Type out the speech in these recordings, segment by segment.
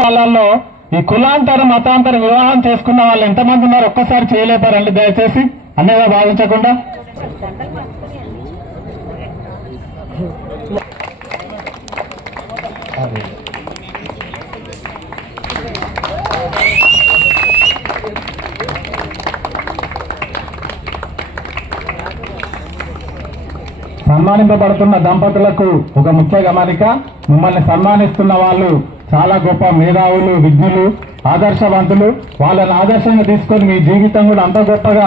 వాళ్ళల్లో ఈ కులాంతర మతాంతర వివాహం చేసుకున్న వాళ్ళు ఎంతమంది ఉన్నారు ఒక్కసారి చేయలేపారండి దయచేసి. అనేగా భావించకుండా. సన్మానింపబడుతున్న దంపతులకు ఒక ముఖ్య గమనిక. మిమ్మల్ని సన్మానిస్తున్న వాళ్ళు చాలా గొప్ప మేధావులు విజ్ఞులు ఆదర్శవంతులు. వాళ్ళని ఆదర్శంగా తీసుకొని మీ జీవితం కూడా అంత గొప్పగా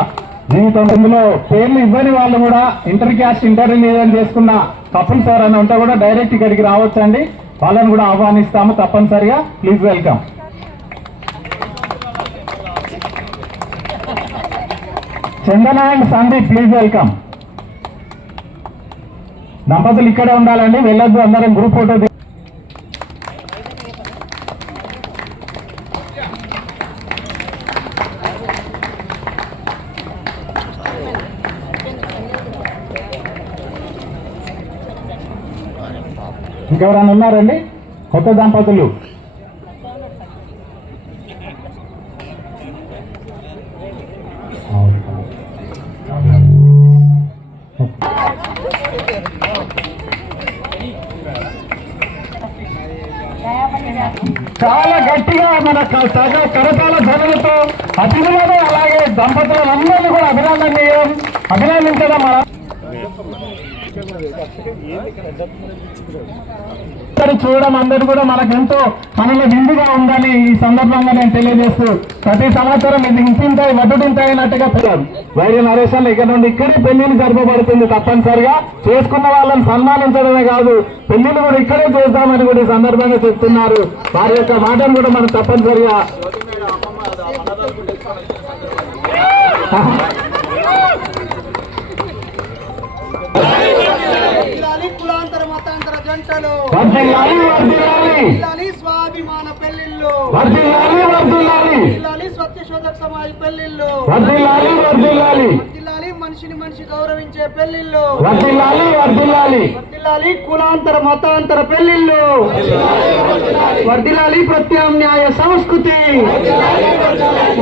జీవితం ఇందులో పేర్లు ఇవ్వని వాళ్ళు కూడా ఇంటర్ క్యాస్ట్ ఇంటర్మీడియట్ చేసుకున్న కపుల్స్ ఎవరైనా ఉంటే కూడా డైరెక్ట్ ఇక్కడికి రావచ్చండి. వాళ్ళని కూడా ఆహ్వానిస్తాము తప్పనిసరిగా. Please welcome Chandana and Sandeep please welcome దంపతులు ఇక్కడే ఉండాలండి. వెళ్ళొద్దు అందరం గ్రూప్ ఫోటో ఇంకెవరైనా ఉన్నారండి? కొత్త దంపతులు. చాలా గట్టిగా మన సగ కరతాల ధ్వనులతో అతిథులను అలాగే దంపతులందరినీ కూడా అభినందనీయం అభినందించడం మన చూడడం అందరూ కూడా మనకు ఎంతో మనలో విందుగా ఉందని ఈ సందర్భంగా నేను తెలియజేస్తూ ప్రతి సంవత్సరం ఇది ఇంతింతాయి వడ్డుంటాయినట్టుగా పెళ్ళారు వైద్య నరేషన్ ఇక్కడ నుండి ఇక్కడే పెళ్ళిని జరపబడుతుంది తప్పనిసరిగా. చేసుకున్న వాళ్ళని సన్మానించడమే కాదు పెళ్ళిని కూడా ఇక్కడే చేద్దామని కూడా ఈ సందర్భంగా చెప్తున్నారు. వారి యొక్క మాటను కూడా మనం తప్పనిసరిగా జిల్లాలి స్వాభిమాన పెళ్ళిళ్ళు. సత్యశోధక సమాజ్ పెళ్ళిళ్ళు. మనిషిని మనిషి గౌరవించే పెళ్ళిళ్ళు. వర్దిల్లాలి కులాంతర మతాంతర పెళ్ళిళ్ళు. వర్దిలాలి ప్రత్యామ్నాయ సంస్కృతి.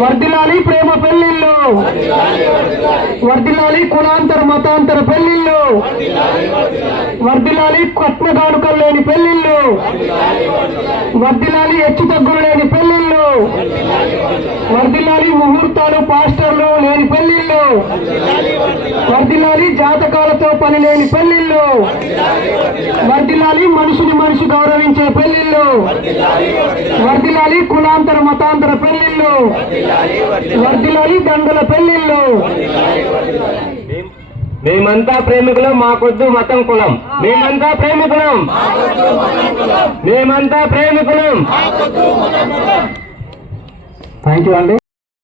వర్దిలాలి ప్రేమ పెళ్ళిళ్ళు వర్దిలాలి కులాంతర మతాంతర పెళ్ళిళ్ళు వర్దిలాలి కట్న కానుకలు లేని పెళ్ళిళ్ళు వర్దిలాలి హెచ్చు తగ్గులు లేని పెళ్ళిళ్ళు వర్దిలాలి ముహూర్తాలు పాస్టర్లు లేని పెళ్ళిళ్ళు వర్దిలాలి జాతకాలతో పని లేని పెళ్ళిళ్ళు వర్దిలాలి మనిషిని మనిషి గౌరవించే పెళ్ళిళ్ళు వర్దిలాలి కులాంతర మతాంతర పెళ్ళిళ్ళు వర్దిలాలి దండల పెళ్ళిళ్ళు మేమంతా ప్రేమికులం మాకొద్దు మతం కులం. మేమంతా ప్రేమికులం. మేమంతా ప్రేమికులం. థ్యాంక్ యూ అండి